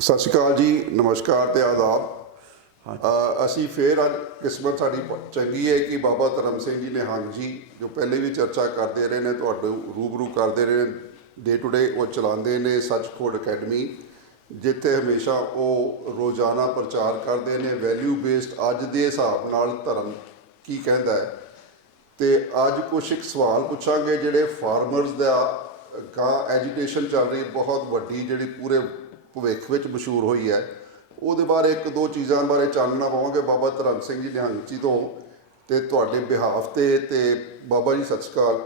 ਸਤਿ ਸ਼੍ਰੀ ਅਕਾਲ ਜੀ ਨਮਸਕਾਰ ਤੇ ਆਦਾਬ। ਅਸੀਂ ਫੇਰ ਅੱਜ ਕਿਸਮਤ ਸਾਡੀ ਚੰਗੀ ਹੈ ਕਿ ਬਾਬਾ ਧਰਮ ਸਿੰਘ ਜੀ ਨਿਹੰਗ ਜੀ ਜੋ ਪਹਿਲੇ ਵੀ ਚਰਚਾ ਕਰਦੇ ਰਹੇ ਨੇ ਤੁਹਾਡੇ ਰੂਬਰੂ ਕਰਦੇ ਰਹੇ ਡੇ ਟੂ ਡੇ ਉਹ ਚਲਾਉਂਦੇ ਨੇ ਸੱਚ ਕੋਡ ਅਕੈਡਮੀ ਜਿੱਥੇ ਹਮੇਸ਼ਾ ਉਹ ਰੋਜ਼ਾਨਾ ਪ੍ਰਚਾਰ ਕਰਦੇ ਨੇ ਵੈਲਿਊ ਬੇਸਡ ਅੱਜ ਦੇ ਹਿਸਾਬ ਨਾਲ ਧਰਮ ਕੀ ਕਹਿੰਦਾ ਹੈ। ਤੇ ਅੱਜ ਕੁਝ ਇੱਕ ਸਵਾਲ ਪੁੱਛਾਂਗੇ ਜਿਹੜੇ ਫਾਰਮਰਸ ਦਾ ਗਾਂ ਐਜੂਕੇਸ਼ਨ ਚੱਲ ਰਹੀ ਬਹੁਤ ਵੱਡੀ ਜਿਹੜੀ ਪੂਰੇ ਭਵਿੱਖ ਵਿੱਚ ਮਸ਼ਹੂਰ ਹੋਈ ਹੈ। ਉਹਦੇ ਬਾਰੇ ਇੱਕ ਦੋ ਚੀਜ਼ਾਂ ਬਾਰੇ ਚਾਨਣਾ ਪਾਵਾਂਗੇ ਬਾਬਾ ਧਰਮ ਸਿੰਘ ਜੀ ਨਿਹੰਗ ਤੋਂ ਤੇ ਤੁਹਾਡੇ ਬਿਹਾਫ ਤੇ ਤੇ ਬਾਬਾ ਜੀ ਸਤਿ ਸ਼੍ਰੀ ਅਕਾਲ।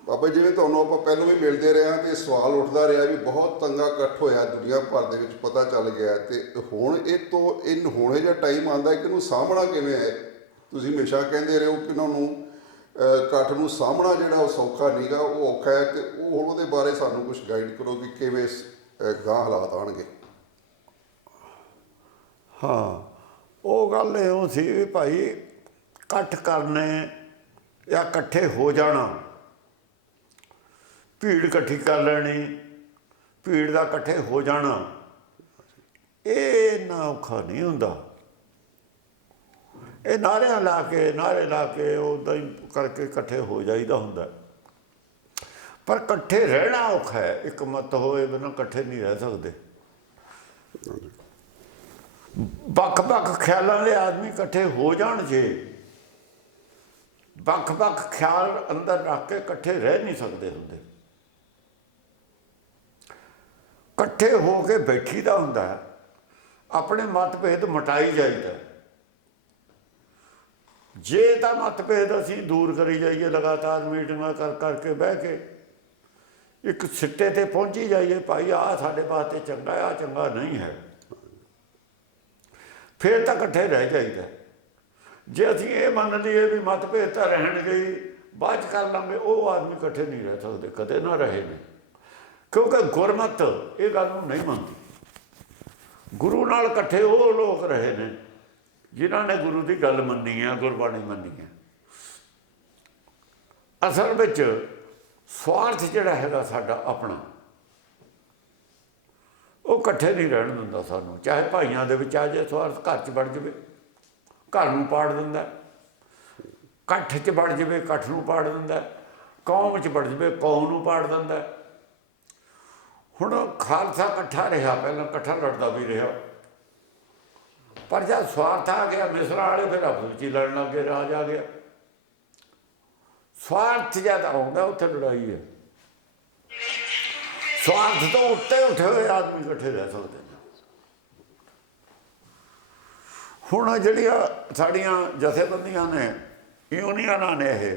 ਬਾਬਾ ਜਿਵੇਂ ਤੁਹਾਨੂੰ ਆਪਾਂ ਪਹਿਲਾਂ ਵੀ ਮਿਲਦੇ ਰਹੇ ਹਾਂ ਤੇ ਸਵਾਲ ਉੱਠਦਾ ਰਿਹਾ ਵੀ ਬਹੁਤ ਤੰਗਾ ਇਕੱਠ ਹੋਇਆ ਦੁਨੀਆ ਭਰ ਦੇ ਵਿੱਚ, ਪਤਾ ਚੱਲ ਗਿਆ ਹੈ ਤੇ ਹੁਣ ਇਹ ਤੋਂ ਇਨ ਹੋਣੇ ਜਿਹਾ ਟਾਈਮ ਆਂਦਾ ਕਿ ਇਹਨੂੰ ਸਾਹਮਣਾ ਕਿਵੇਂ ਹੈ? ਤੁਸੀਂ ਹਮੇਸ਼ਾ ਕਹਿੰਦੇ ਰਹੇ ਹੋ ਕਿ ਉਹਨਾਂ ਨੂੰ ਇਕੱਠ ਨੂੰ ਸਾਹਮਣਾ ਜਿਹੜਾ ਉਹ ਸੌਖਾ ਨਹੀਂਗਾ ਉਹ ਔਖਾ ਹੈ ਤੇ ਉਹ ਹੁਣ ਉਹਦੇ ਬਾਰੇ ਸਾਨੂੰ ਕੁਝ ਗਾਈਡ ਕਰੋ ਕਿ ਕਿਵੇਂ ਗਾਂ ਹਾਲਾਤ ਆਣਗੇ ਹਾਂ, ਉਹ ਗੱਲ ਇਹੋ ਸੀ ਵੀ ਭਾਈ ਇਕੱਠ ਕਰਨੇ ਜਾਂ ਇਕੱਠੇ ਹੋ ਜਾਣਾ। ਭੀੜ ਇਕੱਠੀ ਕਰ ਲੈਣੀ, ਭੀੜ ਦਾ ਇਕੱਠੇ ਹੋ ਜਾਣਾ। ਇਹ ਨਾ ਔਖਾ ਨਹੀਂ ਹੁੰਦਾ। ਇਹ ਨਾਰਿਆਂ ਲਾ ਕੇ ਨਾਰੇ ਲਾ ਕੇ ਉਦਾਂ ਹੀ ਕਰਕੇ ਇਕੱਠੇ ਹੋ ਜਾਈਦਾ ਹੁੰਦਾ। ਪਰ ਇਕੱਠੇ ਰਹਿਣਾ ਔਖਾ ਹੈ। ਇੱਕ ਮਤ ਹੋਏ ਬਿਨਾਂ ਇਕੱਠੇ ਨਹੀਂ ਰਹਿ ਸਕਦੇ। ਵੱਖ-ਵੱਖ ਖਿਆਲਾਂ ਦੇ ਆਦਮੀ ਇਕੱਠੇ ਹੋ ਜਾਣ ਜੇ, ਵੱਖ-ਵੱਖ ਖਿਆਲ ਅੰਦਰ ਰੱਖ ਕੇ ਇਕੱਠੇ ਰਹਿ ਨਹੀਂ ਸਕਦੇ ਹੁੰਦੇ। ਇਕੱਠੇ ਹੋ ਕੇ ਬੈਠੀ ਦਾ ਹੁੰਦਾ ਆਪਣੇ ਮਤਭੇਦ ਮਟਾਈ ਜਾਈਦਾ ਜੇ ਤਾਂ ਮਤਭੇਦ ਅਸੀਂ ਦੂਰ ਕਰੀ ਜਾਈਏ, ਲਗਾਤਾਰ ਮੀਟਿੰਗਾਂ ਕਰ ਕਰਕੇ ਬਹਿ ਕੇ ਇੱਕ ਸਿੱਟੇ ਤੇ ਪਹੁੰਚੀ ਜਾਈਏ ਭਾਈ ਆ ਸਾਡੇ ਵਾਸਤੇ ਚੰਗਾ ਆ ਚੰਗਾ ਨਹੀਂ ਹੈ। ਫਿਰ ਤਾਂ ਇਕੱਠੇ ਰਹਿ ਜਾਈਦਾ। ਜੇ ਅਸੀਂ ਇਹ ਮੰਨ ਲਈਏ ਵੀ ਮਤਭੇਦ ਤਾਂ ਰਹਿਣਗੇ ਹੀ, ਬਾਅਦ ਚ ਕਰ ਲਾਂਗੇ, ਉਹ ਆਦਮੀ ਇਕੱਠੇ ਨਹੀਂ ਰਹਿ ਸਕਦੇ, ਕਦੇ ਨਾ ਰਹੇ ਨੇ। ਕਿਉਂਕਿ ਗੁਰਮਤ ਇਹ ਗੱਲ ਨੂੰ ਨਹੀਂ ਮੰਨਦੀ। ਗੁਰੂ ਨਾਲ ਇਕੱਠੇ ਉਹ ਲੋਕ ਰਹੇ ਨੇ, ਜਿਨ੍ਹਾਂ ਨੇ ਗੁਰੂ ਦੀ ਗੱਲ ਮੰਨੀ ਹੈ, ਗੁਰਬਾਣੀ ਮੰਨੀ ਹੈ। ਅਸਲ ਵਿੱਚ ਸਵਾਰਥ ਜਿਹੜਾ ਹੈਗਾ ਸਾਡਾ ਆਪਣਾ, ਉਹ ਇਕੱਠੇ ਨਹੀਂ ਰਹਿਣ ਦਿੰਦਾ ਸਾਨੂੰ, ਚਾਹੇ ਭਾਈਆਂ ਦੇ ਵਿੱਚ ਆ ਜਾਏ, ਸਵਾਰਥ ਘਰ 'ਚ ਵੜ ਜਾਵੇ, ਘਰ ਨੂੰ ਪਾੜ ਦਿੰਦਾ, ਇਕੱਠ 'ਚ ਵੜ ਜਾਵੇ, ਇਕੱਠ ਨੂੰ ਪਾੜ ਦਿੰਦਾ, ਕੌਮ 'ਚ ਵੜ ਜਾਵੇ, ਕੌਮ ਨੂੰ ਪਾੜ ਦਿੰਦਾ। ਹੁਣ ਖਾਲਸਾ ਇਕੱਠਾ ਰਿਹਾ, ਪਹਿਲਾਂ ਇਕੱਠਾ ਲੜਦਾ ਵੀ ਰਿਹਾ। ਪਰ ਜਦ ਸਵਾਰਥ ਆ ਗਿਆ, ਮਿਸਰਾ ਵਾਲੇ ਫਿਰ ਆਪਸ ਵਿੱਚ ਹੀ ਲੜਨ ਲੱਗੇ ਰਾਜ ਆ ਗਿਆ। ਸਵਾਰਥ ਜਦ ਆਉਂਦਾ ਉੱਥੇ ਲੜਾਈ ਹੈ ਸਵਾਰਥ ਤੋਂ ਉੱਤੇ ਉੱਠੇ ਹੋਏ ਆਦਮੀ ਇਕੱਠੇ ਰਹਿ ਸਕਦੇ ਨੇ ਹੁਣ ਜਿਹੜੀਆਂ ਸਾਡੀਆਂ ਜਥੇਬੰਦੀਆਂ ਨੇ ਯੂਨੀਅਨਾਂ ਨੇ ਇਹ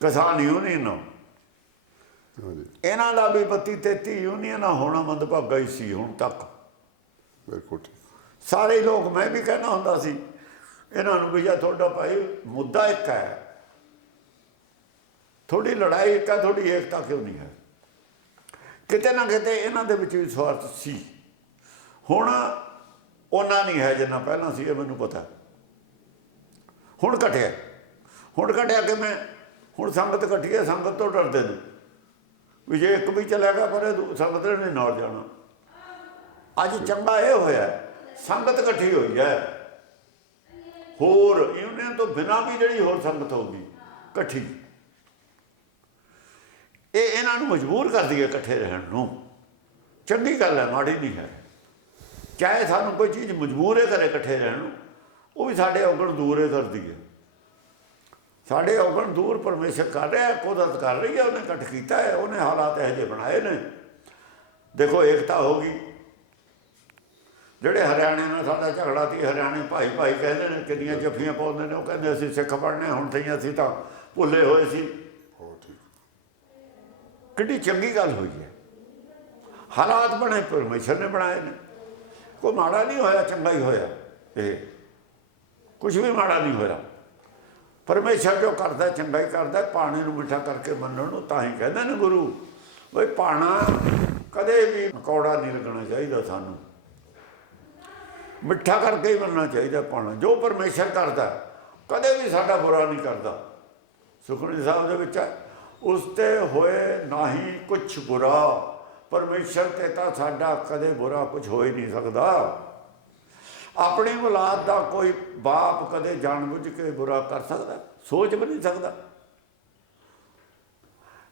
ਕਿਸਾਨ ਯੂਨੀਅਨ ਇਹਨਾਂ ਦਾ ਵੀ 32 33 ਯੂਨੀਅਨਾਂ ਹੋਣਾ ਮੰਦਭਾਗਾ ਹੀ ਸੀ ਹੁਣ ਤੱਕ ਬਿਲਕੁਲ ਸਾਰੇ ਲੋਕ ਮੈਂ ਵੀ ਕਹਿਣਾ ਹੁੰਦਾ ਸੀ ਇਹਨਾਂ ਨੂੰ ਵੀ ਜਾਂ ਤੁਹਾਡਾ ਭਾਈ ਮੁੱਦਾ ਇੱਕ ਹੈ ਤੁਹਾਡੀ ਲੜਾਈ ਇੱਕ ਹੈ ਥੋੜੀ ਏਕਤਾ ਕਿਉਂ ਨਹੀਂ ਹੈ? ਕਿਤੇ ਨਾ ਕਿਤੇ ਇਹਨਾਂ ਦੇ ਵਿੱਚ ਵੀ ਸਵਾਰਥ ਸੀ। ਹੁਣ ਉਹਨਾਂ ਨਹੀਂ ਹੈ ਜਿੰਨਾ ਪਹਿਲਾਂ ਸੀ, ਇਹ ਮੈਨੂੰ ਪਤਾ। ਹੁਣ ਘਟਿਆ। ਹੁਣ ਘਟਿਆ ਕਿ ਮੈਂ, ਹੁਣ ਸੰਗਤ ਘਟੀ ਹੈ, ਸੰਗਤ ਤੋਂ ਡਰਦੇ ਨੇ। ਵੀ ਜੇ ਇੱਕ ਵੀ ਚਲੇਗਾ ਪਰ ਇਹ ਦੂ- ਸੰਗਤ ਨੇ ਨਾਲ ਜਾਣਾ। ਅੱਜ ਚੰਗਾ ਇਹ ਹੋਇਆ, ਸੰਗਤ ਇਕੱਠੀ ਹੋਈ ਹੈ। ਹੋਰ ਯੂਨੀਅਨ ਤੋਂ ਬਿਨਾਂ ਵੀ ਜਿਹੜੀ ਹੋਰ ਸੰਗਤ ਹੋਊਗੀ ਇਕੱਠੀ ਇਹ ਇਹਨਾਂ ਨੂੰ ਮਜਬੂਰ ਕਰਦੀ ਹੈ ਇਕੱਠੇ ਰਹਿਣ ਨੂੰ। ਚੰਗੀ ਗੱਲ ਹੈ, ਮਾੜੀ ਨਹੀਂ ਹੈ। ਚਾਹੇ ਸਾਨੂੰ ਕੋਈ ਚੀਜ਼ ਮਜਬੂਰ ਹੈ ਕਰੇ ਇਕੱਠੇ ਰਹਿਣ ਨੂੰ, ਉਹ ਵੀ ਸਾਡੇ ਔਗਣ ਦੂਰ ਹੈ ਕਰਦੀ ਹੈ। ਸਾਡੇ ਔਗਣ ਦੂਰ ਪਰਮੇਸ਼ਰ ਕਰ ਰਿਹਾ ਕੁਦਰਤ ਕਰ ਰਹੀ ਹੈ, ਉਹਨੇ ਇਕੱਠ ਕੀਤਾ ਹੈ, ਉਹਨੇ ਹਾਲਾਤ ਇਹੋ ਜਿਹੇ ਬਣਾਏ ਨੇ। ਦੇਖੋ, ਏਕਤਾ ਹੋ ਗਈ। ਜਿਹੜੇ ਹਰਿਆਣੇ ਨਾਲ ਸਾਡਾ ਝਗੜਾ ਸੀ, ਹਰਿਆਣੇ ਭਾਈ ਭਾਈ ਕਹਿੰਦੇ ਨੇ, ਕਿੰਨੀਆਂ ਜੱਫੀਆਂ ਪਾਉਂਦੇ ਨੇ, ਉਹ ਕਹਿੰਦੇ ਅਸੀਂ ਸਿੱਖ ਬਣਨੇ, ਹੁਣ ਤਈਆਂ ਅਸੀਂ ਤਾਂ ਭੁੱਲੇ ਹੋਏ ਸੀ। ਕਿੱਡੀ ਚੰਗੀ ਗੱਲ ਹੋਈ ਹੈ। ਹਾਲਾਤ ਬਣੇ ਪਰਮੇਸ਼ਰ ਨੇ ਬਣਾਏ ਨੇ। ਕੋਈ ਮਾੜਾ ਨਹੀਂ ਹੋਇਆ ਚੰਗਾ ਹੀ ਹੋਇਆ। ਇਹ ਕੁਝ ਵੀ ਮਾੜਾ ਨਹੀਂ ਹੋਇਆ। ਪਰਮੇਸ਼ਰ ਜੋ ਕਰਦਾ ਚੰਗਾ ਹੀ ਕਰਦਾ ਪਾਣੀ ਨੂੰ ਮਿੱਠਾ ਕਰਕੇ ਮੰਨਣ ਨੂੰ ਤਾਂ ਹੀ ਕਹਿੰਦੇ ਨੇ ਗੁਰੂ। ਬਈ ਪਾਣਾ ਕਦੇ ਵੀ ਕੌੜਾ ਨਹੀਂ ਲੱਗਣਾ ਚਾਹੀਦਾ ਸਾਨੂੰ। ਮਿੱਠਾ ਕਰਕੇ ਹੀ ਮੰਨਣਾ ਚਾਹੀਦਾ ਪਾਣਾ। ਜੋ ਪਰਮੇਸ਼ਰ ਕਰਦਾ ਕਦੇ ਵੀ ਸਾਡਾ ਬੁਰਾ ਨਹੀਂ ਕਰਦਾ। ਸੁਖਮਨੀ ਸਾਹਿਬ ਦੇ ਵਿੱਚ ਹੈ, ਉਸ ਤੇ ਹੋਏ ਨਾਹੀ ਕੁਛ ਬੁਰਾ। ਪਰਮੇਸ਼ਰ ਤੇ ਤਾਂ ਸਾਡਾ ਕਦੇ ਬੁਰਾ ਕੁਝ ਹੋ ਹੀ ਨਹੀਂ ਸਕਦਾ। ਆਪਣੀ ਔਲਾਦ ਦਾ ਕੋਈ ਬਾਪ ਕਦੇ ਜਾਣਬੁੱਝ ਕੇ ਬੁਰਾ ਕਰ ਸਕਦਾ, ਸੋਚ ਵੀ ਨਹੀਂ ਸਕਦਾ।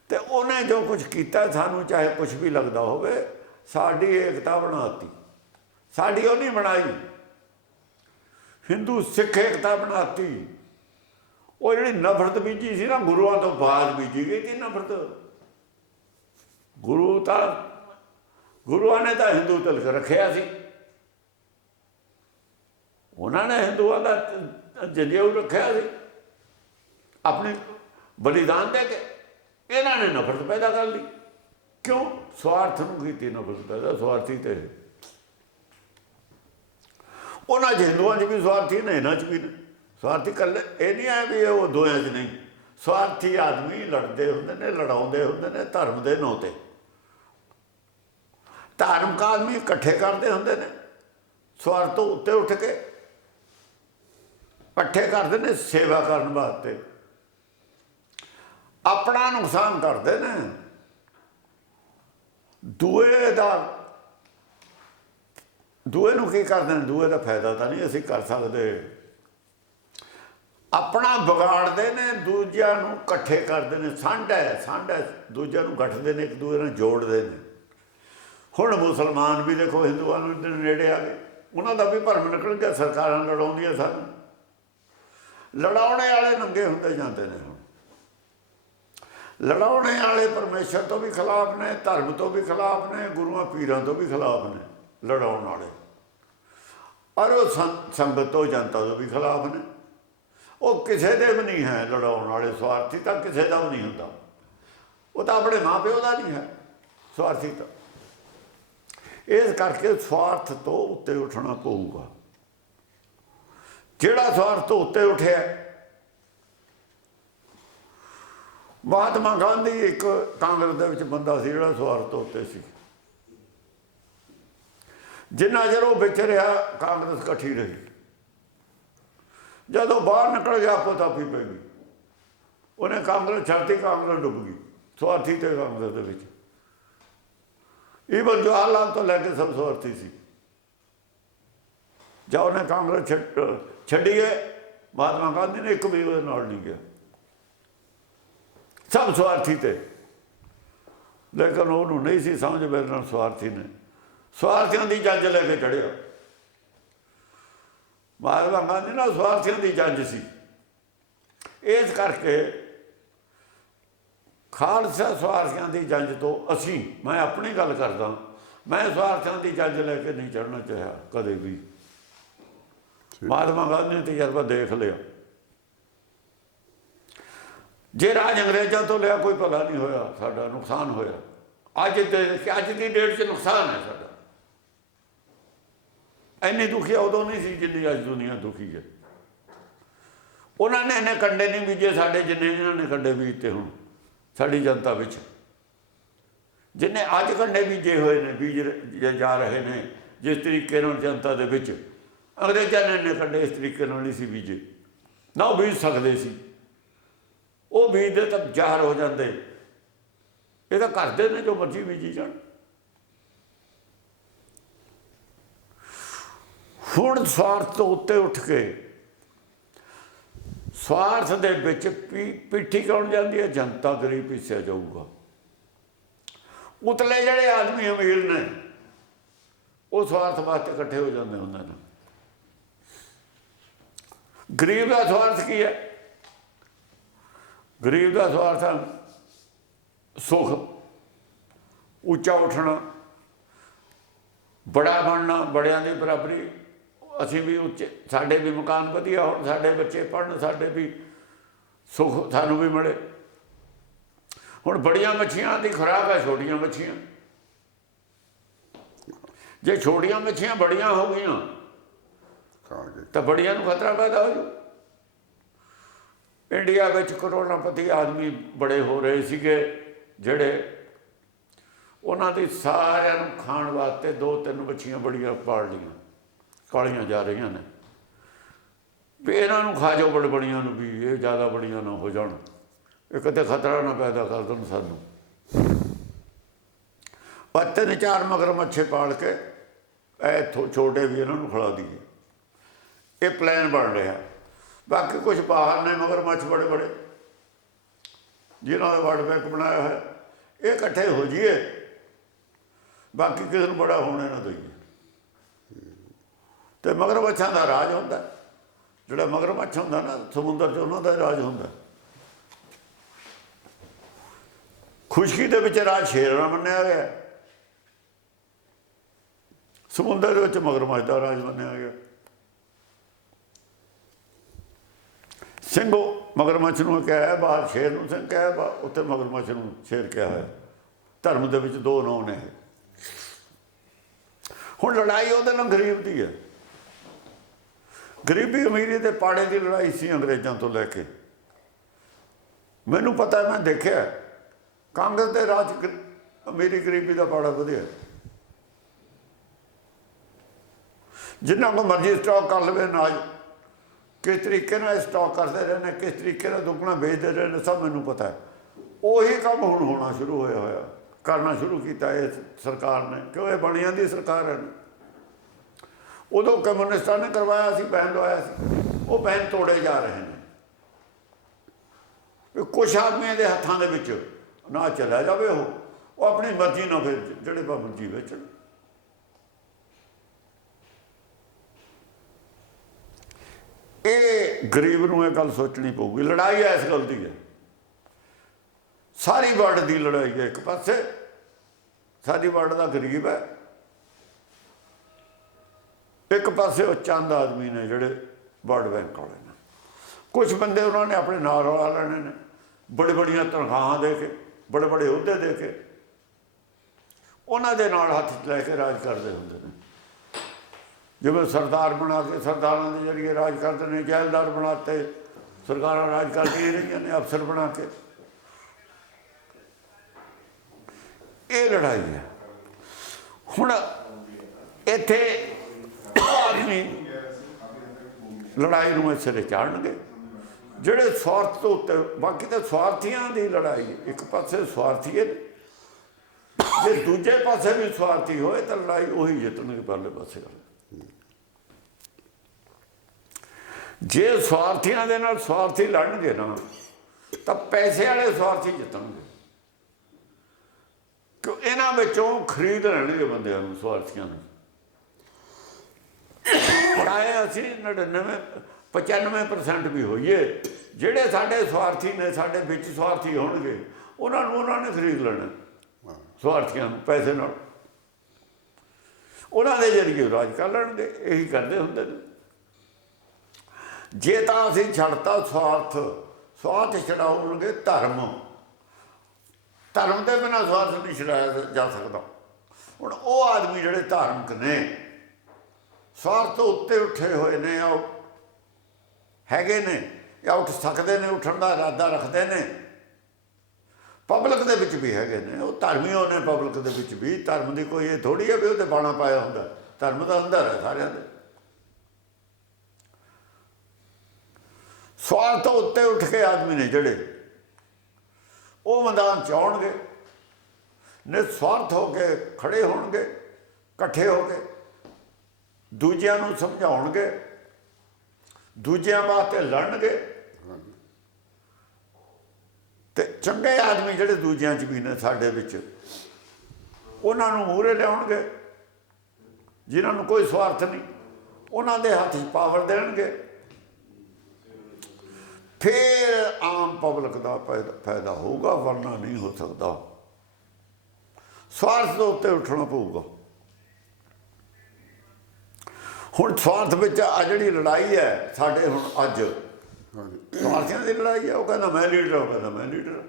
ਤੇ ਉਹਨੇ ਜੋ ਕੁਝ ਕੀਤਾ, ਸਾਨੂੰ ਚਾਹੇ ਕੁਝ ਵੀ ਲੱਗਦਾ ਹੋਵੇ, ਸਾਡੀ ਏਕਤਾ ਬਣਾਤੀ। ਸਾਡੀ ਉਹ ਨਹੀਂ ਬਣਾਈ। ਹਿੰਦੂ ਸਿੱਖ ਏਕਤਾ ਬਣਾਤੀ। ਉਹ ਜਿਹੜੀ ਨਫ਼ਰਤ ਬੀਜੀ ਸੀ ਨਾ, ਗੁਰੂਆਂ ਤੋਂ ਬਾਅਦ ਬੀਜੀ ਗਈ ਸੀ ਨਫ਼ਰਤ। ਗੁਰੂ ਤਾਂ, ਗੁਰੂਆਂ ਨੇ ਤਾਂ ਹਿੰਦੂ ਤਿਲਕ ਰੱਖਿਆ ਸੀ। ਉਹਨਾਂ ਨੇ ਹਿੰਦੂਆਂ ਦਾ ਜਨੇਊ ਰੱਖਿਆ ਸੀ। ਆਪਣੇ ਬਲੀਦਾਨ ਦੇ ਕੇ ਇਹਨਾਂ ਨੇ ਨਫ਼ਰਤ ਪੈਦਾ ਕਰ ਲਈ। ਕਿਉਂ? ਸਵਾਰਥ ਨੂੰ ਕੀਤੀ ਨਫ਼ਰਤ ਪੈਦਾ? ਸਵਾਰਥੀ ਤੇ ਉਹਨਾਂ 'ਚ ਹਿੰਦੂਆਂ 'ਚ ਵੀ ਸਵਾਰਥੀ ਨੇ, ਇਹਨਾਂ 'ਚ ਵੀ ਨੇ। ਸਵਾਰਥੀ ਕੱਲੇ ਇਹ ਨਹੀਂ ਹੈ ਵੀ ਉਹ ਦੋਆਂ 'ਚ ਨਹੀਂ। ਸਵਾਰਥੀ ਆਦਮੀ ਲੜਦੇ ਹੁੰਦੇ ਨੇ, ਲੜਾਉਂਦੇ ਹੁੰਦੇ ਨੇ ਧਰਮ ਦੇ ਨਾਂ ਤੇ। ਧਾਰਮਿਕ ਆਦਮੀ ਇਕੱਠੇ ਕਰਦੇ ਹੁੰਦੇ ਨੇ। ਸਵਾਰਥ ਤੋਂ ਉੱਤੇ ਉੱਠ ਕੇ ਇਕੱਠੇ ਕਰਦੇ ਨੇ ਸੇਵਾ ਕਰਨ ਵਾਸਤੇ। ਆਪਣਾ ਨੁਕਸਾਨ ਕਰਦੇ ਨੇ। ਦੂਏ ਦਾ ਦੂਏ ਨੂੰ ਕੀ ਕਰਦੇ ਨੇ? ਦੂਏ ਦਾ ਫਾਇਦਾ ਤਾਂ ਨਹੀਂ ਅਸੀਂ ਕਰ ਸਕਦੇ। ਆਪਣਾ ਵਿਗਾੜਦੇ ਨੇ, ਦੂਜਿਆਂ ਨੂੰ ਇਕੱਠੇ ਕਰਦੇ ਨੇ। ਸੰਡ ਹੈ ਸੰਡ ਹੈ, ਦੂਜਿਆਂ ਨੂੰ ਗੱਠਦੇ ਨੇ, ਇੱਕ ਦੂਜੇ ਨਾਲ ਜੋੜਦੇ ਨੇ। ਹੁਣ ਮੁਸਲਮਾਨ ਵੀ ਦੇਖੋ, ਹਿੰਦੂਆਂ ਨੂੰ ਨੇੜੇ ਆ ਗਏ। ਉਹਨਾਂ ਦਾ ਵੀ ਭਰਮ ਨਿਕਲ ਗਿਆ, ਸਰਕਾਰਾਂ ਲੜਾਉਂਦੀਆਂ ਸਾਨੂੰ। ਲੜਾਉਣੇ ਵਾਲੇ ਨੰਗੇ ਹੁੰਦੇ ਜਾਂਦੇ ਨੇ ਹੁਣ। ਲੜਾਉਣੇ ਵਾਲੇ ਪਰਮੇਸ਼ਰ ਤੋਂ ਵੀ ਖਿਲਾਫ ਨੇ, ਧਰਮ ਤੋਂ ਵੀ ਖਿਲਾਫ ਨੇ, ਗੁਰੂਆਂ ਪੀਰਾਂ ਤੋਂ ਵੀ ਖਿਲਾਫ ਨੇ, ਲੜਾਉਣ ਵਾਲੇ। ਔਰ ਉਹ ਸੰਗਤ ਤੋਂ ਜਨਤਾ ਤੋਂ ਵੀ ਖਿਲਾਫ ਨੇ। ਉਹ ਕਿਸੇ ਦੇ ਵੀ ਨਹੀਂ ਹੈ ਲੜਾਉਣ ਵਾਲੇ, ਸਵਾਰਥੀ ਤਾਂ ਕਿਸੇ ਦਾ ਵੀ ਨਹੀਂ ਹੁੰਦਾ। ਉਹ ਤਾਂ ਆਪਣੇ ਮਾਪਿਓ ਦਾ ਨਹੀਂ ਹੈ, ਸਵਾਰਥੀ ਤਾਂ। ਇਸ ਕਰਕੇ ਸਵਾਰਥ ਤੋਂ ਉੱਤੇ ਉੱਠਣਾ ਪਊਗਾ। ਜਿਹੜਾ ਸਵਾਰਥ ਤੋਂ ਉੱਤੇ ਉੱਠਿਆ, ਮਹਾਤਮਾ ਗਾਂਧੀ ਇੱਕ ਕਾਂਗਰਸ ਦੇ ਵਿੱਚ ਬੰਦਾ ਸੀ ਜਿਹੜਾ ਸਵਾਰਥ ਤੋਂ ਉੱਤੇ ਸੀ। ਜਿੰਨਾ ਚਿਰ ਉਹ ਵਿੱਚ ਰਿਹਾ, ਕਾਂਗਰਸ ਇਕੱਠੀ ਰਹੀ। ਜਦੋਂ ਬਾਹਰ ਨਿਕਲ ਗਿਆ, ਆਪੋ ਤਾਪੀ ਪੈ ਗਈ। ਉਹਨੇ ਕਾਂਗਰਸ, ਛੱਡਤੀ ਕਾਂਗਰਸ, ਡੁੱਬ ਗਈ। ਸਵਾਰਥੀ ਤੇ ਕਾਂਗਰਸ ਦੇ ਵਿੱਚ। ਈਵਨ ਜਵਾਹਰ ਲਾਲ ਤੋਂ ਲੈ ਕੇ ਸਭ ਸਵਾਰਥੀ ਸੀ। ਜਾਂ ਉਹਨੇ ਕਾਂਗਰਸ ਛੱਡ- ਛੱਡੀ ਹੈ। ਮਹਾਤਮਾ ਗਾਂਧੀ ਨੇ ਇੱਕ ਵੀ ਉਹਦੇ ਨਾਲ ਨਹੀਂ ਗਿਆ। ਸਭ ਸਵਾਰਥੀ ਤੇ। ਲੇਕਿਨ ਉਹਨੂੰ ਨਹੀਂ ਸੀ ਸਮਝ ਮੇਰੇ ਨਾਲ ਸਵਾਰਥੀ ਨੇ। ਸਵਾਰਥੀਆਂ ਦੀ ਜੱਜ ਲੈ ਕੇ ਚੜਿਆ ਮਹਾਤਮਾ ਗਾਂਧੀ ਨਾਲ ਸਵਾਰਥੀਆਂ ਦੀ ਜੰਜ ਸੀ। ਇਸ ਕਰਕੇ ਖਾਲਸਾ ਸਵਾਰਥੀਆਂ ਦੀ ਜੰਜ ਤੋਂ ਅਸੀਂ ਮੈਂ ਆਪਣੀ ਗੱਲ ਕਰਦਾ ਮੈਂ ਸਵਾਰਥੀਆਂ ਦੀ ਜੰਜ ਲੈ ਕੇ ਨਹੀਂ ਚੜਨਾ ਚਾਹਿਆ ਕਦੇ ਵੀ। ਮਹਾਤਮਾ ਗਾਂਧੀ ਨੇ ਤਜਰਬਾ ਦੇਖ ਲਿਆ। ਜੇ ਰਾਜ ਅੰਗਰੇਜ਼ਾਂ ਤੋਂ ਲਿਆ ਕੋਈ ਭਲਾ ਨਹੀਂ ਹੋਇਆ ਸਾਡਾ ਨੁਕਸਾਨ ਹੋਇਆ। ਅੱਜ ਦੇ ਅੱਜ ਦੀ ਡੇਟ 'ਚ ਨੁਕਸਾਨ ਹੈ ਸਾਡਾ। ਐਨੇ ਦੁਖੀ ਉਦੋਂ ਨਹੀਂ ਸੀ ਜਿੰਨੀ ਅੱਜ ਦੁਨੀਆ ਦੁਖੀ ਹੈ। ਉਹਨਾਂ ਨੇ ਇਹਨੇ ਕੰਡੇ ਨਹੀਂ ਬੀਜੇ, ਸਾਡੇ ਜਿੰਨੇ ਇਹਨਾਂ ਨੇ ਕੰਡੇ ਬੀਜਤੇ ਹੁਣ, ਸਾਡੀ ਜਨਤਾ ਵਿੱਚ। ਜਿੰਨੇ ਅੱਜ ਕੰਡੇ ਬੀਜੇ ਹੋਏ ਨੇ, ਬੀਜ ਜਾ ਰਹੇ ਨੇ, ਜਿਸ ਤਰੀਕੇ ਨਾਲ ਜਨਤਾ ਦੇ ਵਿੱਚ, ਅੰਗਰੇਜ਼ਾਂ ਨੇ ਇਹਨੇ ਕੰਡੇ ਇਸ ਤਰੀਕੇ ਨਾਲ ਨਹੀਂ ਸੀ ਬੀਜੇ। ਨਾ ਉਹ ਬੀਜ ਸਕਦੇ ਸੀ। ਉਹ ਬੀਜਦੇ ਤਾਂ ਜ਼ਾਹਰ ਹੋ ਜਾਂਦੇ। ਇਹ ਤਾਂ ਕਰਦੇ ਨੇ ਜੋ ਮਰਜ਼ੀ ਬੀਜੀ ਜਾਣ। ਹੁਣ ਸਵਾਰਥ ਤੋਂ ਉੱਤੇ ਉੱਠ ਕੇ ਸਵਾਰਥ ਦੇ ਵਿੱਚ ਪੀ- ਪਿੱਠੀ ਕੌਣ ਜਾਂਦੀ ਹੈ? ਜਨਤਾ ਗਰੀਬ ਪਿੱਛੇ ਜਾਊਗਾ। ਉਤਲੇ ਜਿਹੜੇ ਆਦਮੀ ਅਮੀਰ ਨੇ, ਉਹ ਸਵਾਰਥ ਵਾਸਤੇ ਇਕੱਠੇ ਹੋ ਜਾਂਦੇ ਹੁੰਦੇ ਨੇ। ਗਰੀਬ ਦਾ ਸਵਾਰਥ ਕੀ ਹੈ? ਗਰੀਬ ਦਾ ਸਵਾਰਥ ਹੈ ਸੁਖ, ਉੱਚਾ ਉੱਠਣਾ, ਬੜਾ ਬਣਨਾ, ਬੜਿਆਂ ਦੀ ਬਰਾਬਰੀ ਅਸੀਂ ਵੀ ਉੱਚੇ ਸਾਡੇ ਵੀ ਮਕਾਨ ਵਧੀਆ ਹੋਣ ਸਾਡੇ ਬੱਚੇ ਪੜਨ ਸਾਡੇ ਵੀ ਸੁਖ ਸਾਨੂੰ ਵੀ ਮਿਲੇ। ਹੁਣ ਬੜੀਆਂ ਮੱਛੀਆਂ ਦੀ ਖੁਰਾਕ ਹੈ ਛੋਟੀਆਂ ਮੱਛੀਆਂ। ਜੇ ਛੋਟੀਆਂ ਮੱਛੀਆਂ ਬੜੀਆਂ ਹੋ ਗਈਆਂ ਤਾਂ ਬੜੀਆਂ ਨੂੰ ਖਤਰਾ ਪੈਦਾ ਹੋ ਜੂ। ਇੰਡੀਆ ਵਿੱਚ ਕਰੋੜਾਪਤੀ ਆਦਮੀ ਬੜੇ ਹੋ ਰਹੇ ਸੀਗੇ ਜਿਹੜੇ ਉਹਨਾਂ ਦੀ ਸਾਰਿਆਂ ਨੂੰ ਖਾਣ ਵਾਸਤੇ ਦੋ ਤਿੰਨ ਬੱਚੀਆਂ ਬੜੀਆਂ ਪਾਲ ਲੀਆਂ ਕਾਲੀਆਂ ਜਾ ਰਹੀਆਂ ਨੇ। ਵੀ ਇਹਨਾਂ ਨੂੰ ਖਾ ਜਾਓ ਬੜ ਬੜੀਆਂ ਨੂੰ ਵੀ, ਇਹ ਜ਼ਿਆਦਾ ਬੜੀਆਂ ਨਾ ਹੋ ਜਾਣ। ਇਹ ਕਿਤੇ ਖਤਰਾ ਨਾ ਪੈਦਾ ਕਰ ਦੇਣ ਸਾਨੂੰ। ਪਰ ਤਿੰਨ ਚਾਰ ਮਗਰਮੱਛੇ ਪਾਲ ਕੇ ਇਹ ਥੋ- ਛੋਟੇ ਵੀ ਇਹਨਾਂ ਨੂੰ ਖਿਲਾ ਦਈਏ। ਇਹ ਪਲਾਨ ਬਣ ਰਿਹਾ। ਬਾਕੀ ਕੁਝ ਬਾਹਰ ਨੇ ਮਗਰ ਮੱਛ ਬੜੇ ਬੜੇ ਜਿਹਨਾਂ ਦਾ ਵਰਡ ਬੈਂਕ ਬਣਾਇਆ ਹੋਇਆ। ਇਹ ਇਕੱਠੇ ਹੋ ਜਾਈਏ। ਬਾਕੀ ਕਿਸੇ ਨੂੰ ਬੜਾ ਹੋਣੇ ਨਾ ਦਈਏ। ਤੇ ਮਗਰਮੱਛਾਂ ਦਾ ਰਾਜ ਹੁੰਦਾ। ਜਿਹੜਾ ਮਗਰਮੱਛ ਹੁੰਦਾ ਨਾ, ਸਮੁੰਦਰ 'ਚ ਉਹਨਾਂ ਦਾ ਰਾਜ ਹੁੰਦਾ। ਖੁਸ਼ਕੀ ਦੇ ਵਿੱਚ ਰਾਜ ਸ਼ੇਰ ਨਾਲ ਮੰਨਿਆ ਗਿਆ। ਸਮੁੰਦਰ ਦੇ ਵਿੱਚ ਮਗਰਮੱਛ ਦਾ ਰਾਜ ਮੰਨਿਆ ਗਿਆ। ਸਿੰਘੋ ਮਗਰਮੱਛ ਨੂੰ ਕਿਹਾ ਬਾਹਰ ਸ਼ੇਰ ਨੂੰ ਸਿੰਘ ਕਿਹਾ ਬਾ, ਉੱਥੇ ਮਗਰਮੱਛ ਨੂੰ ਸ਼ੇਰ ਕਿਹਾ ਹੈ। ਧਰਮ ਦੇ ਵਿੱਚ ਦੋ ਨਾਂ ਨੇ ਹੁਣ ਲੜਾਈ ਉਹਦੇ ਨਾਲ ਗਰੀਬ ਦੀ ਹੈ। ਗਰੀਬੀ ਅਮੀਰੀ ਦੇ ਪਾੜੇ ਦੀ ਲੜਾਈ ਸੀ ਅੰਗਰੇਜ਼ਾਂ ਤੋਂ ਲੈ ਕੇ। ਮੈਨੂੰ ਪਤਾ, ਮੈਂ ਦੇਖਿਆ, ਕਾਂਗਰਸ ਦੇ ਰਾਜ ਅਮੀਰੀ ਗਰੀਬੀ ਦਾ ਪਾੜਾ ਵਧਿਆ। ਜਿੰਨਾ ਕੋ ਮਰਜ਼ੀ ਸਟਾਕ ਕਰ ਲਵੇ ਅਨਾਜ, ਕਿਸ ਤਰੀਕੇ ਨਾਲ ਸਟਾਕ ਕਰਦੇ ਰਹੇ ਨੇ ਕਿਸ ਤਰੀਕੇ ਨਾਲ ਦੁੱਗਣਾ ਵੇਚਦੇ ਰਹੇ ਨੇ ਸਭ ਮੈਨੂੰ ਪਤਾ। ਹੈ ਉਹੀ ਕੰਮ ਹੁਣ ਹੋਣਾ ਸ਼ੁਰੂ ਹੋਇਆ ਹੋਇਆ। ਕਰਨਾ ਸ਼ੁਰੂ ਕੀਤਾ ਇਹ ਸਰਕਾਰ ਨੇ, ਕਿਉਂ ਇਹ ਬਣ ਦੀ ਸਰਕਾਰ ਹੈ ਉਦੋਂ ਕਮਿਊਨਿਸਟਾਂ ਨੇ ਕਰਵਾਇਆ ਸੀ ਬੈਨ ਦਵਾਇਆ ਸੀ। ਉਹ ਬੈਨ ਤੋੜੇ ਜਾ ਰਹੇ ਨੇ। ਵੀ ਕੁਛ ਆਦਮੀਆਂ ਦੇ ਹੱਥਾਂ ਦੇ ਵਿੱਚ ਨਾ ਚਲਾ ਜਾਵੇ ਉਹ। ਉਹ ਆਪਣੀ ਮਰਜ਼ੀ ਨਾਲ ਫਿਰ ਜਿਹੜੇ ਬਾਬੂ ਜੀ ਵੇਚਣ ਇਹ ਗਰੀਬ ਨੂੰ ਇਹ ਗੱਲ ਸੋਚਣੀ ਪਊਗੀ। ਲੜਾਈ ਇਸ ਗੱਲ ਦੀ ਹੈ। ਸਾਰੀ ਵਰਲਡ ਦੀ ਲੜਾਈ ਹੈ ਇੱਕ ਪਾਸੇ। ਸਾਡੀ ਵਰਲਡ ਦਾ ਗਰੀਬ ਹੈ। ਇੱਕ ਪਾਸੇ ਉਹ ਚੰਦ ਆਦਮੀ ਨੇ ਜਿਹੜੇ ਵਰਲਡ ਬੈਂਕ ਵਾਲੇ ਨੇ। ਕੁਝ ਬੰਦੇ ਉਹਨਾਂ ਨੇ ਆਪਣੇ ਨਾਲ ਰਲਾ ਲੈਣੇ ਨੇ। ਬੜੇ ਬੜੀਆਂ ਤਨਖਾਹਾਂ ਦੇ ਕੇ, ਬੜੇ ਬੜੇ ਅਹੁਦੇ ਦੇ ਕੇ। ਉਹਨਾਂ ਦੇ ਨਾਲ ਹੱਥ ਲੈ ਕੇ ਰਾਜ ਕਰਦੇ ਹੁੰਦੇ ਨੇ। ਜਿਵੇਂ ਸਰਦਾਰ ਬਣਾ ਕੇ ਸਰਦਾਰਾਂ ਦੇ ਜਰੀਏ ਰਾਜ ਕਰਦੇ ਨੇ, ਜੈਲਦਾਰ ਬਣਾਤੇ, ਸਰਕਾਰਾਂ ਰਾਜ ਕਰਦੀਆਂ ਰਹੀਆਂ ਨੇ, ਅਫਸਰ ਬਣਾ ਕੇ। ਇਹ ਲੜਾਈ ਹੈ। ਹੁਣ ਇੱਥੇ ਆਦਮੀ ਲੜਾਈ ਨੂੰ ਇਸੇ ਦੇ ਚਾੜਨਗੇ। ਜਿਹੜੇ ਸਵਾਰਥ ਤੋਂ ਉੱਤੇ ਬਾਕੀ ਤਾਂ ਸਵਾਰਥੀਆਂ ਦੀ ਲੜਾਈ ਇੱਕ ਪਾਸੇ ਸਵਾਰਥੀ ਹੈ। ਜੇ ਦੂਜੇ ਪਾਸੇ ਵੀ ਸਵਾਰਥੀ ਹੋਏ, ਤਾਂ ਲੜਾਈ ਉਹੀ ਜਿੱਤਣਗੇ ਪਰਲੇ ਪਾਸੇ ਵਾਲੇ। ਜੇ ਸਵਾਰਥੀਆਂ ਦੇ ਨਾਲ ਸਵਾਰਥੀ ਲੜਨਗੇ ਨਾ, ਤਾਂ ਪੈਸੇ ਵਾਲੇ ਸਵਾਰਥੀ ਜਿੱਤਣਗੇ। ਕਿਉਂ? ਇਹਨਾਂ ਵਿੱਚੋਂ ਖਰੀਦ ਲੈਣਗੇ ਬੰਦਿਆਂ ਨੂੰ, ਸਵਾਰਥੀਆਂ ਨੂੰ। ਚਾਹੇ ਅਸੀਂ 99 95% ਵੀ ਹੋਈਏ। ਜਿਹੜੇ ਸਾਡੇ ਸਵਾਰਥੀ ਨੇ, ਸਾਡੇ ਵਿੱਚ ਸਵਾਰਥੀ ਹੋਣਗੇ, ਉਹਨਾਂ ਨੂੰ ਉਹਨਾਂ ਨੇ ਖਰੀਦ ਲੈਣਾ। ਸਵਾਰਥੀਆਂ ਨੂੰ ਪੈਸੇ ਨਾਲ। ਉਹਨਾਂ ਦੇ ਜਰੀਏ ਰਾਜ ਕਰ ਲੈਣਗੇ, ਇਹੀ ਕਰਦੇ ਹੁੰਦੇ ਨੇ। ਜੇ ਤਾਂ ਅਸੀਂ ਛੱਡਤਾ ਸਵਾਰਥ ਸਵਾਰਥ ਛਡਾਉਣਗੇ ਧਰਮ। ਧਰਮ ਦੇ ਬਿਨਾਂ ਸਵਾਰਥ ਨਹੀਂ ਛਡਾਇਆ ਜਾ ਸਕਦਾ। ਹੁਣ ਉਹ ਆਦਮੀ ਜਿਹੜੇ ਧਾਰਮਿਕ ਨੇ ਸਵਾਰਥ ਤੋਂ ਉੱਤੇ ਉੱਠੇ ਹੋਏ ਨੇ ਆ। ਹੈਗੇ ਨੇ ਜਾਂ ਉੱਠ ਸਕਦੇ ਨੇ, ਉੱਠਣ ਦਾ ਇਰਾਦਾ ਰੱਖਦੇ ਨੇ। ਪਬਲਿਕ ਦੇ ਵਿੱਚ ਵੀ ਹੈਗੇ ਨੇ। ਉਹ ਧਰਮੀ ਨੇ ਪਬਲਿਕ ਦੇ ਵਿੱਚ ਵੀ। ਧਰਮ ਦੀ ਕੋਈ ਇਹ ਥੋੜੀ ਹੈ ਵੀ ਉਹਦੇ ਬਾਣਾ ਪਾਇਆ ਹੁੰਦਾ। ਧਰਮ ਦਾ ਅੰਦਰ ਹੈ ਸਾਰਿਆਂ ਦੇ। ਸਵਾਰਥ ਤੋਂ ਉੱਤੇ ਉੱਠ ਕੇ ਆਦਮੀ ਨੇ ਜਿਹੜੇ, ਉਹ ਮੈਦਾਨ ਚ ਆਉਣਗੇ। ਨਿਸਵਾਰਥ ਹੋ ਕੇ ਖੜੇ ਹੋਣਗੇ। ਇਕੱਠੇ ਹੋ ਕੇ। ਦੂਜਿਆਂ ਨੂੰ ਸਮਝਾਉਣਗੇ, ਦੂਜਿਆਂ ਵਾਸਤੇ ਲੜਨਗੇ। ਤੇ ਚੰਗੇ ਆਦਮੀ ਜਿਹੜੇ ਦੂਜਿਆਂ 'ਚ ਵੀ ਨੇ ਸਾਡੇ ਵਿੱਚ, ਉਹਨਾਂ ਨੂੰ ਮੂਹਰੇ ਲਿਆਉਣਗੇ, ਜਿਨ੍ਹਾਂ ਨੂੰ ਕੋਈ ਸਵਾਰਥ ਨਹੀਂ। ਉਹਨਾਂ ਦੇ ਹੱਥ 'ਚ ਪਾਵਰ ਦੇਣਗੇ। ਫਿਰ ਆਮ ਪਬਲਿਕ ਦਾ ਫਾਇਦਾ ਫਾਇਦਾ ਹੋਊਗਾ, ਵਰਨਾ ਨਹੀਂ ਹੋ ਸਕਦਾ। ਸਵਾਰਥ ਦੇ ਉੱਤੇ ਉੱਠਣਾ ਪਊਗਾ। ਹੁਣ ਸਵਾਰਥ ਵਿੱਚ ਆ ਜਿਹੜੀ ਲੜਾਈ ਹੈ ਸਾਡੇ ਹੁਣ ਅੱਜ ਸਵਾਰਥੀਆਂ ਦੀ ਲੜਾਈ ਹੈ ਉਹ ਕਹਿੰਦਾ ਮੈਂ ਲੀਡਰ ਉਹ ਕਹਿੰਦਾ ਮੈਂ ਲੀਡਰ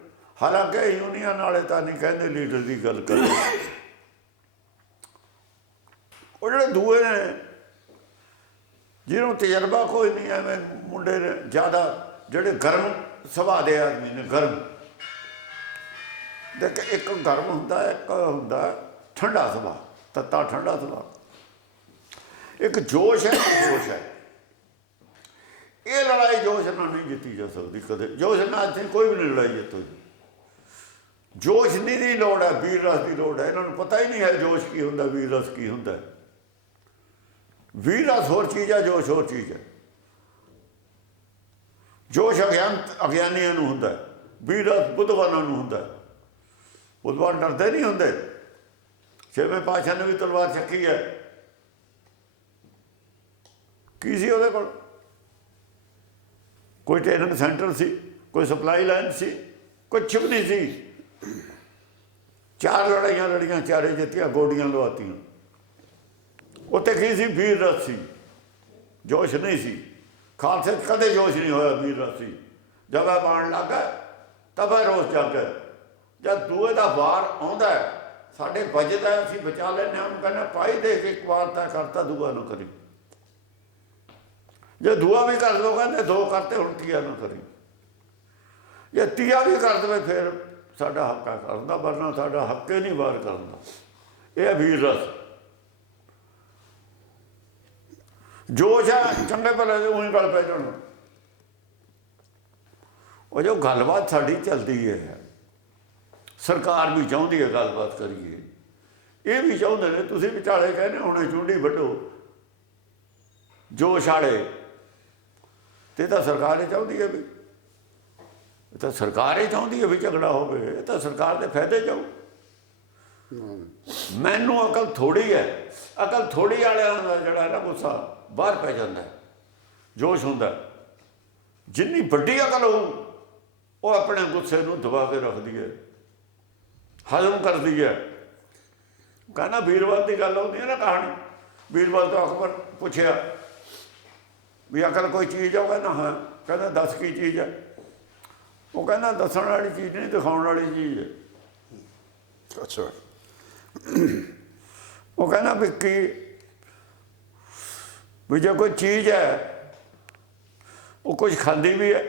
ਹਾਲਾਂਕਿ ਯੂਨੀਅਨ ਵਾਲੇ ਤਾਂ ਨਹੀਂ ਕਹਿੰਦੇ ਲੀਡਰ ਦੀ ਗੱਲ ਕਰਦੇ ਉਹ ਜਿਹੜੇ ਦੂਏ ਨੇ ਜਿਹਨੂੰ ਤਜਰਬਾ ਕੋਈ ਨਹੀਂ ਐਵੇਂ ਮੁੰਡੇ ਨੇ ਜ਼ਿਆਦਾ ਜਿਹੜੇ ਗਰਮ ਸੁਭਾਅ ਦੇ ਆਦਮੀ ਨੇ ਗਰਮ। ਦੇਖ ਇੱਕ ਗਰਮ ਹੁੰਦਾ ਹੈ, ਇੱਕ ਹੁੰਦਾ ਠੰਡਾ ਸੁਭਾਅ ਤੱਤਾ ਠੰਡਾ ਸੁਭਾਅ। ਇੱਕ ਜੋਸ਼ ਹੈ ਜੋਸ਼ ਹੈ। ਇਹ ਲੜਾਈ ਜੋਸ਼ ਨਾਲ ਨਹੀਂ ਜਿੱਤੀ ਜਾ ਸਕਦੀ ਕਦੇ। ਜੋਸ਼ ਨਾਲ ਇੱਥੇ ਕੋਈ ਵੀ ਨਹੀਂ ਲੜਾਈ ਜਿੱਤੂ ਜੋਸ਼ ਨਹੀਂ ਦੀ ਲੋੜ ਹੈ, ਵੀਰ ਰਸ ਦੀ ਲੋੜ ਹੈ। ਇਹਨਾਂ ਨੂੰ ਪਤਾ ਹੀ ਨਹੀਂ ਹੈ ਜੋਸ਼ ਕੀ ਹੁੰਦਾ, ਵੀਰ ਰਸ ਕੀ ਹੁੰਦਾ ਹੈ। ਵੀਰ ਰਸ ਹੋਰ ਚੀਜ਼ ਹੈ, ਜੋਸ਼ ਹੋਰ ਚੀਜ਼ ਹੈ। ਜੋਸ਼ ਅਗਿਆਨ, ਅਗਿਆਨੀਆਂ ਨੂੰ ਹੁੰਦਾ ਹੈ। ਵੀਰ ਰਸ ਬੁੱਧਵਾਨਾਂ ਨੂੰ ਹੁੰਦਾ ਹੈ। ਬੁੱਧਵਾਨ ਡਰਦੇ ਨਹੀਂ ਹੁੰਦੇ। ਛੇਵੇਂ ਪਾਤਸ਼ਾਹ ਨੇ ਵੀ ਤਲਵਾਰ ਚੱਕੀ ਹੈ। ਕੀ ਸੀ ਉਹਦੇ ਕੋਲ? ਕੋਈ ਟ੍ਰੇਨਿੰਗ ਸੈਂਟਰ ਸੀ, ਕੋਈ ਸਪਲਾਈ ਲਾਈਨ ਸੀ, ਕੁਛ ਵੀ ਨਹੀਂ ਸੀ। ਚਾਰ ਲੜਾਈਆਂ ਲੜੀਆਂ, ਚਾਰੇ ਜਿੱਤੀਆਂ, ਗੋਡੀਆਂ ਲਵਾਤੀਆਂ। ਉੱਤੇ ਕੀ ਸੀ? ਵੀਰ ਰਸ ਸੀ। ਜੋਸ਼ ਨਹੀਂ ਸੀ। ਖਾਲਸੇ ਕਦੇ ਜੋਸ਼ ਨਹੀਂ ਹੋਇਆ ਵੀਰ ਰਸ ਸੀ। ਜਦ ਇਹ ਪਾਣ ਲੱਗਾ ਤਬ ਇਹ ਰੋਸ ਜਾਗਾ ਜਦ ਦੂਏ ਦਾ ਵਾਰ ਆਉਂਦਾ ਸਾਡੇ ਵੱਜਦਾ ਅਸੀਂ ਬਚਾ ਲੈਂਦੇ ਹਾਂ। ਉਹਨੂੰ ਕਹਿੰਦਾ ਪਾਈ ਦੇ ਕੇ ਇੱਕ ਵਾਰ ਤਾਂ ਕਰਤਾ, ਦੂਆ ਨੂੰ ਕਰੀ। ਜੇ ਦੂਆ ਵੀ ਕਰ ਦੋ, ਕਹਿੰਦੇ ਦੋ ਕਰਤੇ, ਹੁਣ ਤੀਆ ਨੂੰ ਕਰੀ। ਜੇ ਤੀਆ ਵੀ ਕਰ ਦੇਵੇ, ਫਿਰ ਸਾਡਾ ਹੱਕਾ ਕਰਦਾ ਵਰਨਾ, ਸਾਡਾ ਹੱਕੇ ਨਹੀਂ ਵਾਰ ਕਰਦਾ ਇਹ ਵੀਰ ਰਸ। ਜੋਸ਼ ਹੈ ਚੰਗੇ ਭਲੇ ਦੇ ਉਹੀ ਗੱਲ ਪੈ ਜਾਣ। ਉਹ ਜੋ ਗੱਲਬਾਤ ਸਾਡੀ ਚੱਲਦੀ ਹੈ, ਸਰਕਾਰ ਵੀ ਚਾਹੁੰਦੀ ਹੈ ਗੱਲਬਾਤ ਕਰੀਏ। ਇਹ ਵੀ ਚਾਹੁੰਦੇ ਨੇ, ਤੁਸੀਂ ਵਿਚਾਲੇ ਕਹਿੰਦੇ ਹੁਣੇ, ਚੁੰਡੀ ਵੱਢੋ। ਜੋਸ਼ ਵਾਲੇ ਤੇ ਤਾਂ ਸਰਕਾਰ ਹੀ ਚਾਹੁੰਦੀ ਹੈ ਵੀ। ਇਹ ਤਾਂ ਸਰਕਾਰ ਹੀ ਚਾਹੁੰਦੀ ਹੈ ਵੀ ਝਗੜਾ ਹੋਵੇ। ਇਹ ਤਾਂ ਸਰਕਾਰ ਦੇ ਫਾਇਦੇ ਜਾਊ ਮੈਨੂੰ ਅਕਲ ਥੋੜੀ ਹੈ। ਅਕਲ ਥੋੜੀ ਵਾਲਿਆਂ ਦਾ ਜਿਹੜਾ ਹੈ ਨਾ ਗੁੱਸਾ ਬਾਹਰ ਪੈ ਜਾਂਦਾ ਹੈ। ਜੋਸ਼ ਹੁੰਦਾ। ਜਿੰਨੀ ਵੱਡੀ ਅਕਲ ਹੋਊ ਉਹ ਆਪਣੇ ਗੁੱਸੇ ਨੂੰ ਦਬਾ ਕੇ ਰੱਖਦੀ ਹੈ। ਹਜ਼ਮ ਕਰਦੀ ਹੈ। ਕਹਿੰਦਾ ਵੀਰਵਾਲ ਦੀ ਗੱਲ ਹੁੰਦੀ ਹੈ ਨਾ ਕਹਾਣੀ। ਵੀਰਵਾਲ ਤੋਂ ਅਕਬਰ ਪੁੱਛਿਆ ਵੀ ਅਕਲ ਕੋਈ ਚੀਜ਼ ਆ ਉਹ ਕਹਿੰਦਾ ਹਾਂ ਕਹਿੰਦਾ ਦੱਸ ਕੀ ਚੀਜ਼ ਹੈ ਉਹ ਕਹਿੰਦਾ ਦੱਸਣ ਵਾਲੀ ਚੀਜ਼ ਨਹੀਂ ਦਿਖਾਉਣ ਵਾਲੀ ਚੀਜ਼ ਹੈ ਅੱਛਾ। ਉਹ ਕਹਿੰਦਾ ਵੀ ਕੀ ਵੀ ਜੇ ਕੋਈ ਚੀਜ਼ ਹੈ ਉਹ ਕੁਝ ਖਾਂਦੀ ਵੀ ਹੈ।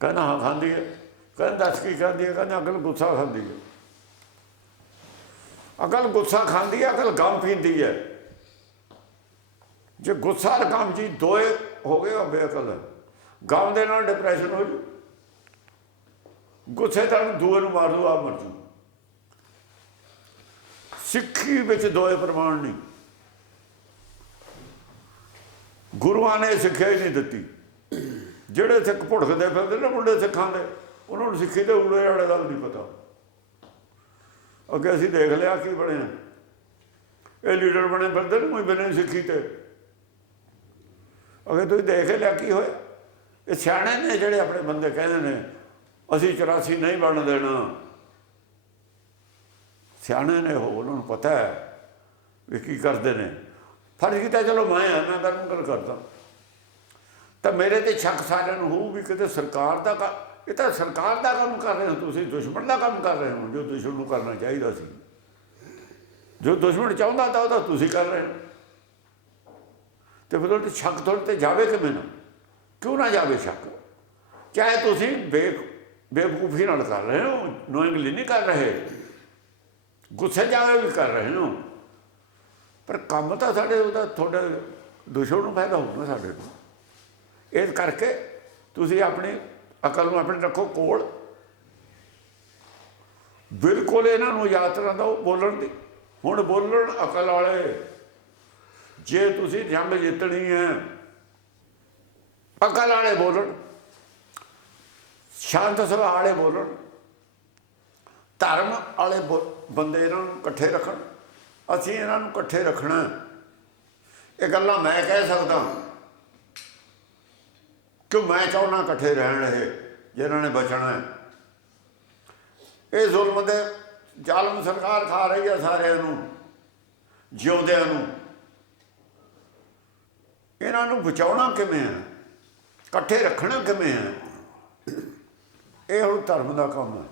ਕਹਿੰਦਾ ਹਾਂ ਖਾਂਦੀ ਹੈ। ਕਹਿੰਦਾ ਦੱਸ ਕੀ ਖਾਂਦੀ ਹੈ? ਕਹਿੰਦਾ ਅਕਲ ਗੁੱਸਾ ਖਾਂਦੀ ਹੈ। ਅਕਲ ਗੁੱਸਾ ਖਾਂਦੀ ਹੈ ਅਕਲ ਗਮ ਪੀਂਦੀ ਹੈ। ਜੇ ਗੁੱਸਾ ਔਰ ਗਮ ਜੀ ਦੋਏ ਹੋ ਗਏ ਉਹ ਬੇਅਕਲ ਹੈ। ਗਮ ਦੇ ਨਾਲ ਡਿਪਰੈਸ਼ਨ ਹੋ ਜੂ। ਗੁੱਸੇ ਤਾਂ ਦੂਏ ਨੂੰ ਮਾਰ ਦੂ, ਆਪ ਮਰ ਜੂ। ਸਿੱਖੀ ਵਿੱਚ ਦੋਏ ਪ੍ਰਮਾਣ ਨਹੀਂ। ਗੁਰੂਆਂ ਨੇ ਸਿੱਖਿਆ ਹੀ ਨਹੀਂ ਦਿੱਤੀ। ਜਿਹੜੇ ਸਿੱਖ ਭੁੜਕਦੇ ਫਿਰਦੇ ਨੇ, ਮੁੰਡੇ ਸਿੱਖਾਂ ਦੇ ਉਹਨਾਂ ਨੂੰ ਸਿੱਖੀ ਦੇ ਉੜੇ ਆੜੇ ਦਾ ਵੀ ਨਹੀਂ ਪਤਾ। ਅੱਗੇ ਅਸੀਂ ਦੇਖ ਲਿਆ ਕੀ ਬਣਿਆ। ਇਹ ਲੀਡਰ ਬਣੇ ਫਿਰਦੇ ਨੇ ਕੋਈ ਬਣੇ ਸਿੱਖੀ ਤੇ। ਅੱਗੇ ਤੁਸੀਂ ਦੇਖ ਲਿਆ ਕੀ ਹੋਇਆ? ਇਹ ਸਿਆਣੇ ਨੇ ਜਿਹੜੇ ਆਪਣੇ ਬੰਦੇ ਕਹਿੰਦੇ ਨੇ, ਅਸੀਂ 84 ਨਹੀਂ ਬਣ ਦੇਣਾ। ਸਿਆਣੇ ਨੇ ਹੋ ਉਹਨਾਂ ਨੂੰ ਪਤਾ ਹੈ ਵੀ ਕੀ ਕਰਦੇ ਨੇ। ਫਰਜ਼ ਕੀਤਾ ਚਲੋ ਮੈਂ ਆ, ਮੈਂ ਤਾਂ ਗੱਲ ਕਰਦਾ। ਤਾਂ ਮੇਰੇ ਤੇ ਸ਼ੱਕ ਸਾਰਿਆਂ ਨੂੰ ਹੋਊ ਵੀ ਕਿਤੇ ਸਰਕਾਰ ਦਾ ਕ- ਇਹ ਤਾਂ ਸਰਕਾਰ ਦਾ ਕੰਮ ਕਰ ਰਹੇ ਹੋ ਤੁਸੀਂ, ਦੁਸ਼ਮਣ ਦਾ ਕੰਮ ਕਰ ਰਹੇ ਹੋ, ਜੋ ਦੁਸ਼ਮਣ ਨੂੰ ਕਰਨਾ ਚਾਹੀਦਾ ਸੀ। ਜੋ ਦੁਸ਼ਮਣ ਚਾਹੁੰਦਾ ਤਾਂ ਉਹਦਾ ਤੁਸੀਂ ਕਰ ਰਹੇ ਹੋ। ਤੇ ਫਿਰ ਉਹ ਤੇ ਸ਼ੱਕ ਤੁਹਾਡੇ ਤੇ ਜਾਵੇ ਕਿ ਮੈਨੂੰ। ਕਿਉਂ ਨਾ ਜਾਵੇ ਸ਼ੱਕ ਚਾਹੇ ਤੁਸੀਂ ਬੇ ਬੇਵਕੂਫੀ ਨਾਲ ਕਰ ਰਹੇ ਹੋ ਨੋਇੰਗਲੀ ਨਹੀਂ ਕਰ ਰਹੇ। ਗੁੱਸੇ ਜਾਵੇ ਵੀ ਕਰ ਰਹੇ ਹੋ। ਪਰ ਕੰਮ ਤਾਂ ਸਾਡੇ ਉਹਦਾ, ਤੁਹਾਡੇ ਦੁਸ਼ਮਣ ਨੂੰ ਫਾਇਦਾ ਹੋਊਗਾ ਸਾਡੇ ਨੂੰ ਇਸ ਕਰਕੇ ਤੁਸੀਂ ਆਪਣੀ ਅਕਲ ਨੂੰ ਆਪਣੇ ਰੱਖੋ ਕੋਲ। ਬਿਲਕੁਲ ਇਹਨਾਂ ਨੂੰ ਯਾਦ ਯਾਤਰਾ ਦਿਓ ਬੋਲਣ ਦੀ। ਹੁਣ ਬੋਲਣ ਅਕਲ ਵਾਲੇ ਜੇ ਤੁਸੀਂ ਜੰਗ ਜਿੱਤਣੀ ਹੈ ਅਕਲ ਵਾਲੇ ਬੋਲਣ, ਸ਼ਾਂਤ ਸੁਭਾਅ ਵਾਲੇ ਬੋਲਣ, ਧਰਮ ਵਾਲੇ ਬੋ- ਬੰਦੇ ਇਹਨਾਂ ਨੂੰ ਇਕੱਠੇ ਰੱਖਣ, ਅਸੀਂ ਇਹਨਾਂ ਨੂੰ ਇਕੱਠੇ ਰੱਖਣਾ। ਇਹ ਗੱਲਾਂ ਮੈਂ ਕਹਿ ਸਕਦਾ ਕਿ ਮੈਂ ਚਾਹੁੰਦਾ ਇਕੱਠੇ ਰਹਿਣ ਇਹ, ਜਿਨ੍ਹਾਂ ਨੇ ਬਚਣਾ ਇਹ ਜ਼ੁਲਮ ਦੇ, ਜ਼ਾਲਮ ਸਰਕਾਰ ਖਾ ਰਹੀ ਹੈ ਸਾਰਿਆਂ ਨੂੰ, ਜਿਉਂਦਿਆਂ ਨੂੰ। ਇਹਨਾਂ ਨੂੰ ਬਚਾਉਣਾ ਕਿਵੇਂ ਹੈ ਇਕੱਠੇ ਰੱਖਣਾ ਕਿਵੇਂ ਹੈ ਇਹ ਹੁਣ ਧਰਮ ਦਾ ਕੰਮ ਹੈ